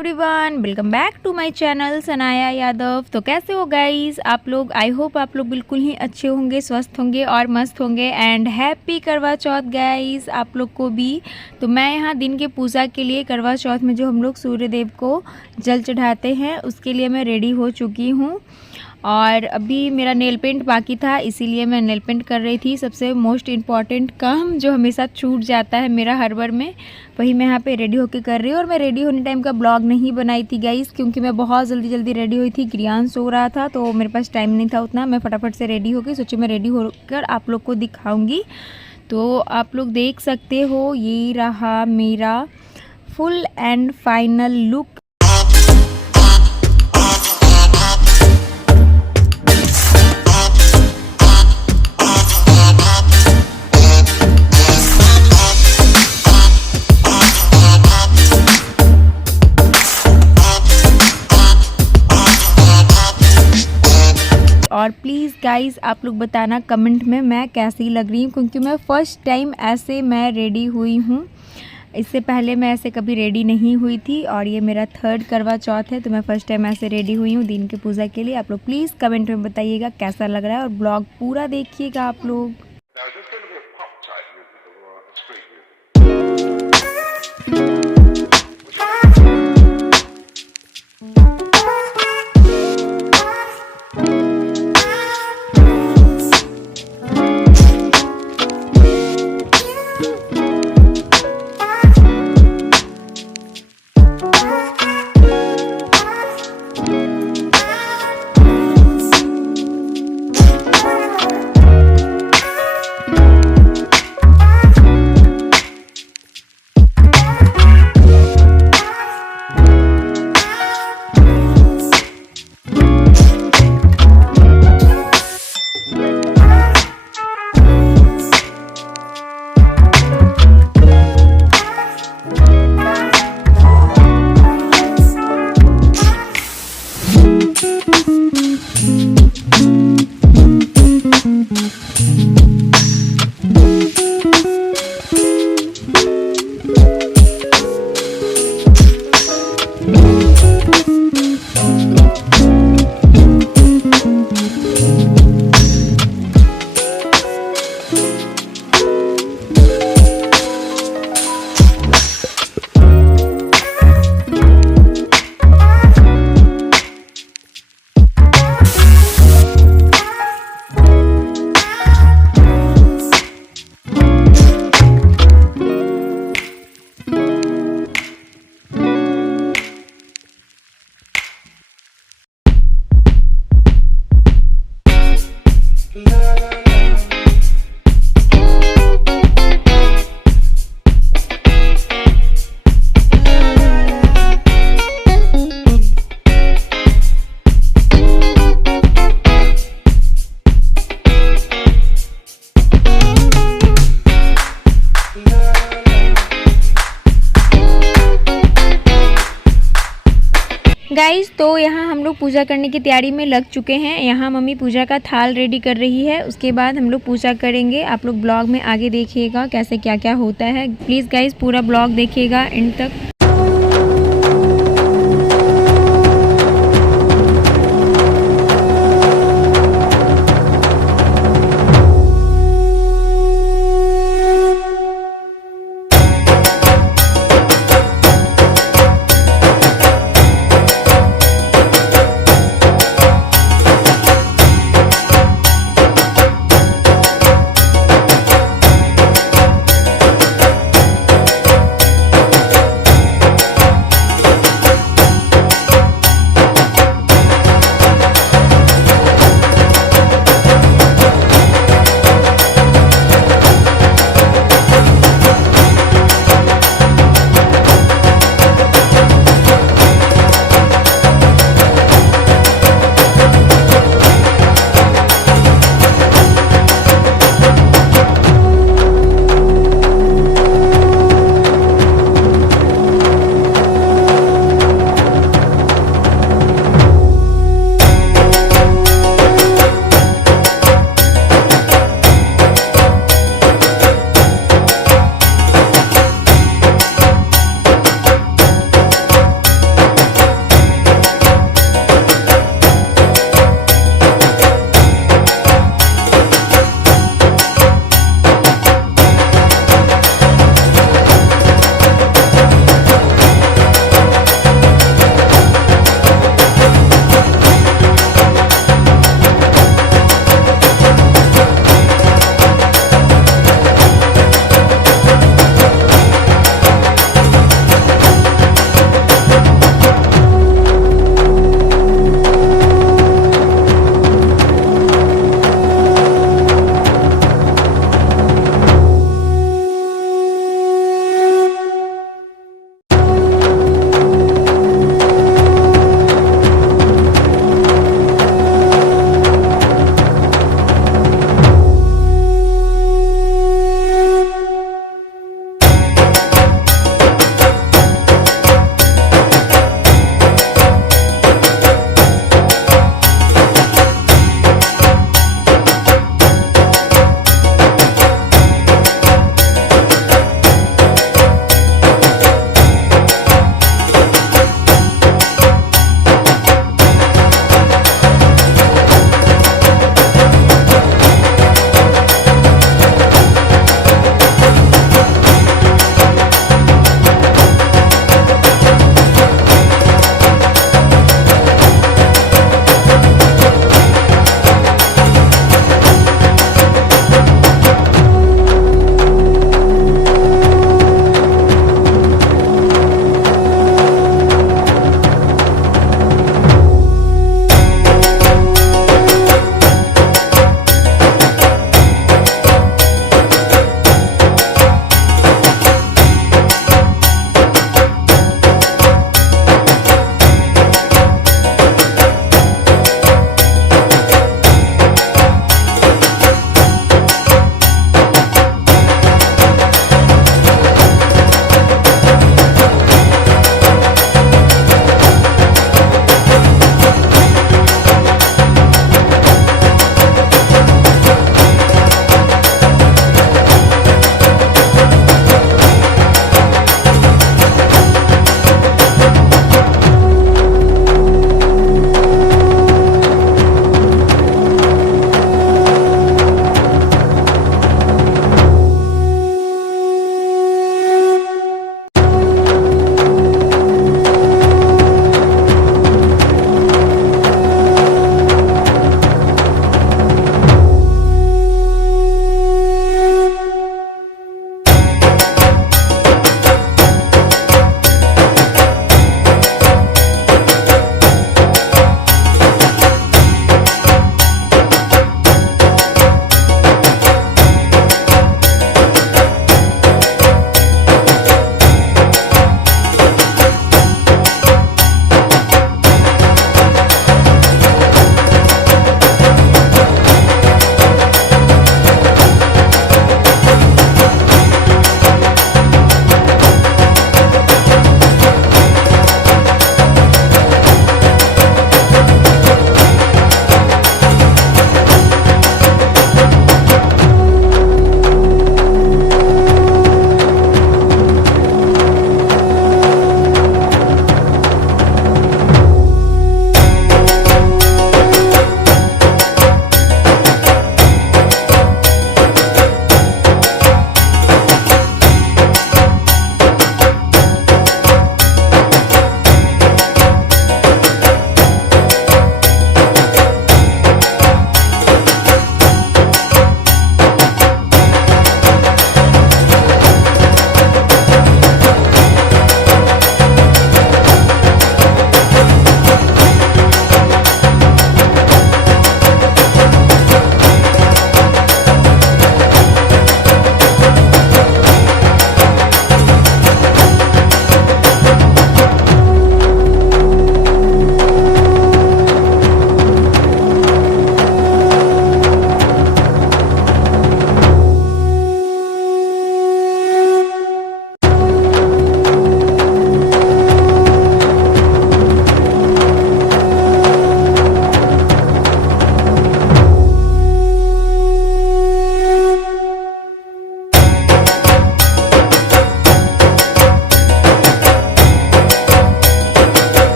Everyone, welcome back to my channel Sanaya Yadav. तो कैसे हो गाइस आप लोग? आई होप आप लोग बिल्कुल ही अच्छे होंगे, स्वस्थ होंगे और मस्त होंगे। एंड हैप्पी करवा चौथ गाइस आप लोग को भी। तो मैं यहाँ दिन के पूजा के लिए करवा चौथ में जो हम लोग सूर्य देव को जल चढ़ाते हैं उसके लिए मैं रेडी हो चुकी हूँ। और अभी मेरा नेल पेंट बाकी था, इसीलिए मैं नेल पेंट कर रही थी। सबसे मोस्ट इम्पॉर्टेंट काम जो हमेशा छूट जाता है मेरा हर बार में, वही मैं यहाँ पे रेडी होके कर रही हूँ। और मैं रेडी होने टाइम का ब्लॉग नहीं बनाई थी गाइस, क्योंकि मैं बहुत जल्दी रेडी हुई थी। क्रियान सो रहा था तो मेरे पास टाइम नहीं था उतना। मैं फटाफट से रेडी हो गई, सोची मैं रेडी होकर आप लोग को दिखाऊँगी। तो आप लोग देख सकते हो, ये रहा मेरा फुल एंड फाइनल लुक। और प्लीज़ गाइस आप लोग बताना कमेंट में मैं कैसी लग रही हूँ, क्योंकि मैं फ़र्स्ट टाइम ऐसे मैं रेडी हुई हूँ। इससे पहले मैं ऐसे कभी रेडी नहीं हुई थी और ये मेरा थर्ड करवा चौथ है, तो मैं फ़र्स्ट टाइम ऐसे रेडी हुई हूँ दिन की पूजा के लिए। आप लोग प्लीज़ कमेंट में बताइएगा कैसा लग रहा है और ब्लॉग पूरा देखिएगा आप लोग। गाइस तो यहाँ हम लोग पूजा करने की तैयारी में लग चुके हैं। यहाँ मम्मी पूजा का थाल रेडी कर रही है, उसके बाद हम लोग पूजा करेंगे। आप लोग ब्लॉग में आगे देखिएगा कैसे क्या क्या होता है। प्लीज़ गाइस पूरा ब्लॉग देखिएगा एंड तक।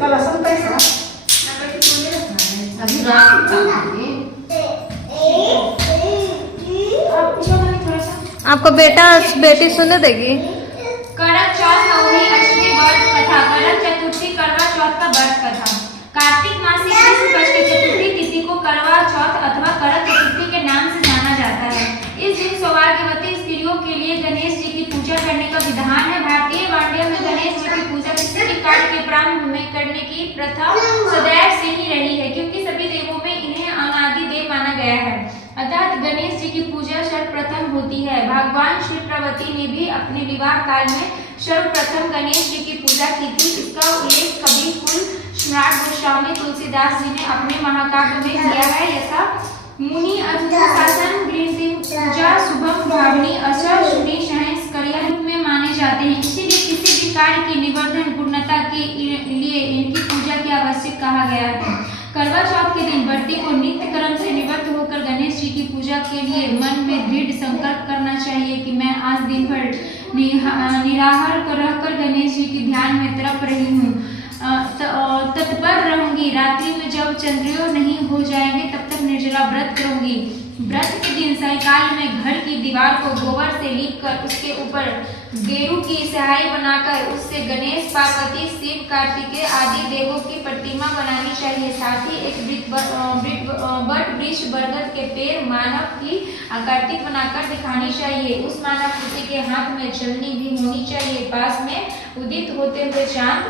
Kalau sampai sah, अभी रात का है। आपको बेटा बेटी सुनने देगी। करक चौथ नवमी अष्टमी व्रत कथा। करक चतुर्थी करवा चौथ का व्रत कथा। कार्तिक मास की कृष्ण पक्ष की चतुर्थी तिथि को करवा चौथ अथवा करक चतुर्थी के नाम से जाना जाता है। इस दिन सौभाग्यवती स्त्रियों के लिए गणेश जी की पूजा करने का विधान है। भारतीय वाण्या में गणेश जी की पूजा किसी भी कार्य के प्रारंभ में करने की प्रथा सदैव से ही रही है, क्योंकि सभी देवों में इन्हें अनादि देव माना गया है। अतः गणेश जी की पूजा सर्वप्रथम होती है। भगवान श्री पार्वती ने भी अपने विवाह काल में सर्वप्रथम गणेश जी की पूजा की थी। इसका उल्लेख कवि कुल सम्राट गोस्वामी तुलसीदास जी ने अपने महाकाव्य में किया है। यथा मुनि अनुशासन गृह पूजा शुभम भावनी असर सुनी सहस करिया में माने जाते हैं। इसीलिए किसी भी कार्य की निवर्धन पूर्णता के लिए इनकी पूजा की आवश्यक कहा गया है। करवा चौथ के दिन व्रती को नित्य कर्म से निवृत्त होकर गणेश जी की पूजा के लिए मन में दृढ़ संकल्प करना चाहिए कि मैं आज दिन भर निराहार रहकर गणेश जी के ध्यान में तड़प रही हूँ, तत्पर रहूंगी। रात्रि में जब चंद्रोदय नहीं हो जाएंगे तब तक निर्जला व्रत करूंगी। व्रत के दिन सायंकाल में घर की दीवार को गोबर से लीपकर उसके ऊपर गेरू की सहाय बनाकर उससे गणेश, पार्वती, शिव, कार्तिकेय आदि देवों की प्रतिमा बनानी चाहिए। साथ ही एक बट वृक्ष बरगद के पेड़ मानव की आकृति बनाकर दिखानी चाहिए। उस मानव कृति के हाथ में छलनी भी होनी चाहिए। पास में उदित होते हुए चांद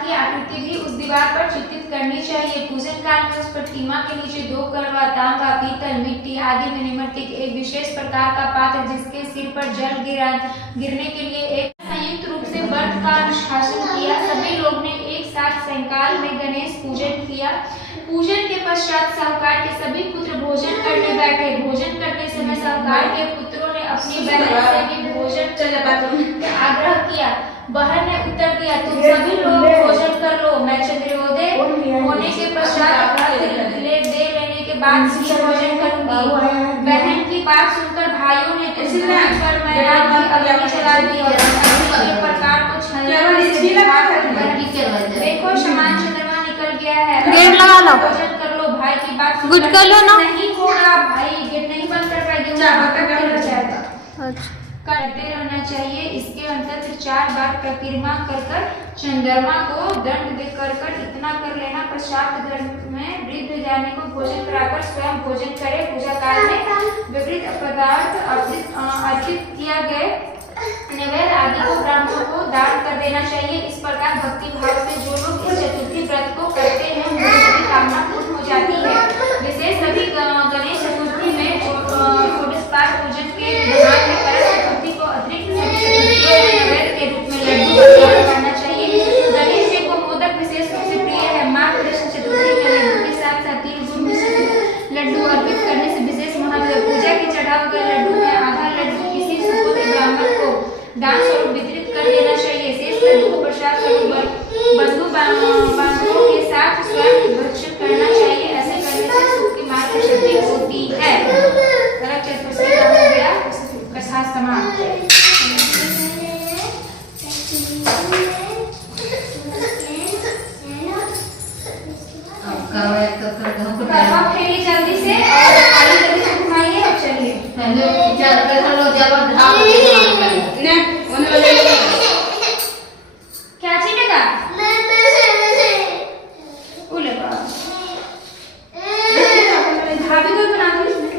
की आकृति भी उस दीवार पर चित्रित करनी चाहिए। पूजन काल में उस प्रतिमा के नीचे 2 करवा, तांबा, पीतल, मिट्टी आदि में निमर्तिक एक विशेष प्रकार का पात्र जिसके सिर पर जल गिरने के लिए एक संयुक्त रूप से व्रत का अनुशासन किया। सभी लोग ने एक साथ सायंकाल में गणेश पूजन किया। पूजन के पश्चात साहूकार के सभी पुत्र भोजन करने बैठे। भोजन करते समय साहूकार के पुत्रों ने अपनी बहन से भी भोजन का आग्रह किया। बहन ने उत्तर दिया, तुम सभी लोग भोजन कर लो, मैं चंद्रोदय होने के पश्चात दे लेने के बाद ही भोजन करूंगी। बहन की बात सुनकर भाइयों ने पर मैदान की अग्नि जला दी और अपने प्रकार को देखो समान चंद्रमा निकल गया है, गेट लगा लो, भोजन कर लो। भाई की बात गुड कर लो ना, नहीं होगा भाई, गेट नहीं बंद कर पाएगी, करते रहना चाहिए। इसके अंतर्गत 4 बार परिक्रमा कर चंद्रमा को दंड देकर इतना कर लेना। पश्चात घर में वृद्ध जाने को भोजन कराकर स्वयं भोजन करे। पूजा काल में विविध पदार्थ अर्पित किया गए नैवेद्य आदि को ब्राह्मणों को दान कर देना चाहिए। इस प्रकार भक्ति भाव से जो लोग इस चतुर्थी व्रत को करते हैं उनकी सभी कामना पूर्ण हो जाती है। विशेष सभी गणेश चतुर्थी में षोडशपाद पूजन के विधान में करक चतुर्थी को अतिरिक्त नैवेद्य के रूप में लड्डू करना चाहिए। गणेश जी को मोदक विशेष रूप से प्रिय है। माँ कृष्ण चतुर्थी में लड्डू के साथ साथ 3 गुड़ मिश्रित लड्डू अर्पित करने से विशेष महत्व है। पूजा के चढ़ाए गए लड्डू में आधा लड्डू किसी सुपुत्र ब्राह्मण को दान स्वरूप वितरित कर देना चाहिए। शेष लड्डू को प्रसाद स्वरूप बंधु बांधवों के साथ स्वयं भक्षण करना चाहिए। ऐसे करने से सुख की मार्ग सिद्धि होती है। करक चतुर्थी का हो गया कथा समाप्त। फेरिए जल्दी से और आगे जल्दी से घुमाइए और चलिए। क्या चीजेगा भाभी को बना दो इसमें।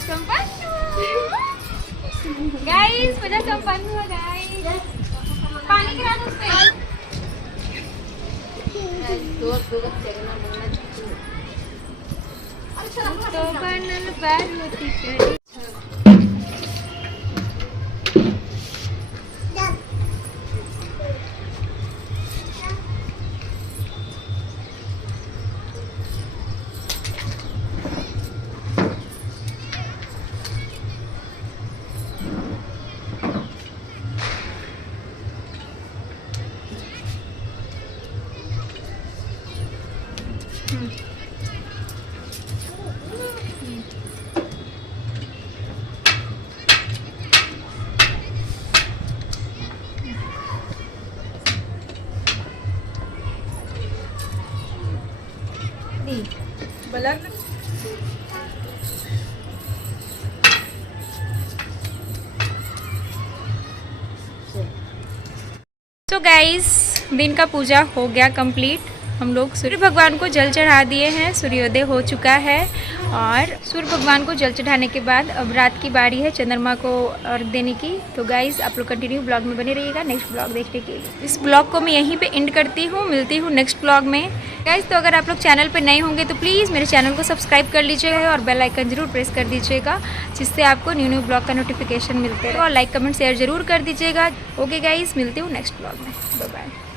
संपन्न गाइस, पूजा संपन्न हुआ गाइस। पानी गिरा दो उसपे। तो बनल पार्वती करी। तो गाइस, दिन का पूजा हो गया कंप्लीट। हम लोग सूर्य भगवान को जल चढ़ा दिए हैं, सूर्योदय हो चुका है। और सूर्य भगवान को जल चढ़ाने के बाद अब रात की बारी है चंद्रमा को अर्घ देने की। तो गाइस, आप लोग कंटिन्यू ब्लॉग में बने रहिएगा नेक्स्ट ब्लॉग देखने के लिए। इस ब्लॉग को मैं यहीं पे एंड करती हूँ, मिलती हूँ नेक्स्ट ब्लॉग में। गाइस, तो अगर आप लोग चैनल पे नए होंगे तो प्लीज़ मेरे चैनल को सब्सक्राइब कर लीजिएगा और बेल आइकन जरूर प्रेस कर दीजिएगा, जिससे आपको न्यू ब्लॉग का नोटिफिकेशन मिलते रहे। और लाइक कमेंट शेयर जरूर कर दीजिएगा। ओके गाइस, मिलती हूँ नेक्स्ट ब्लॉग में। Bye bye.